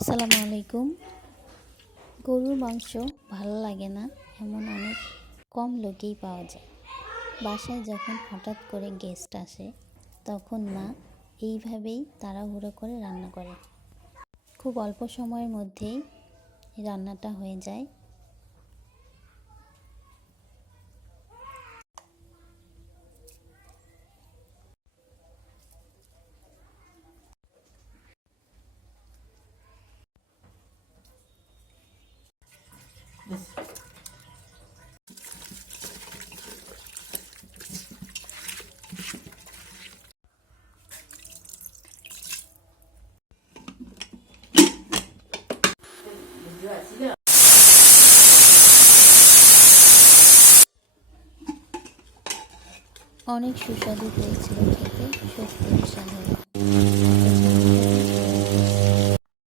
আসসালামু আলাইকুম। গরুর মাংস ভালো লাগে না এমন অনেক কম লোকেই পাওয়া যায়। বাসায় যখন হঠাৎ করে গেস্ট আসে তখন মা এইভাবেই তাড়াহুড়ো করে রান্না করে। খুব অল্প সময়ের মধ্যেই রান্নাটা হয়ে যায়। অনেক সুস্বাদু হয়েছিল খেতে, সত্যি অসাধারণ।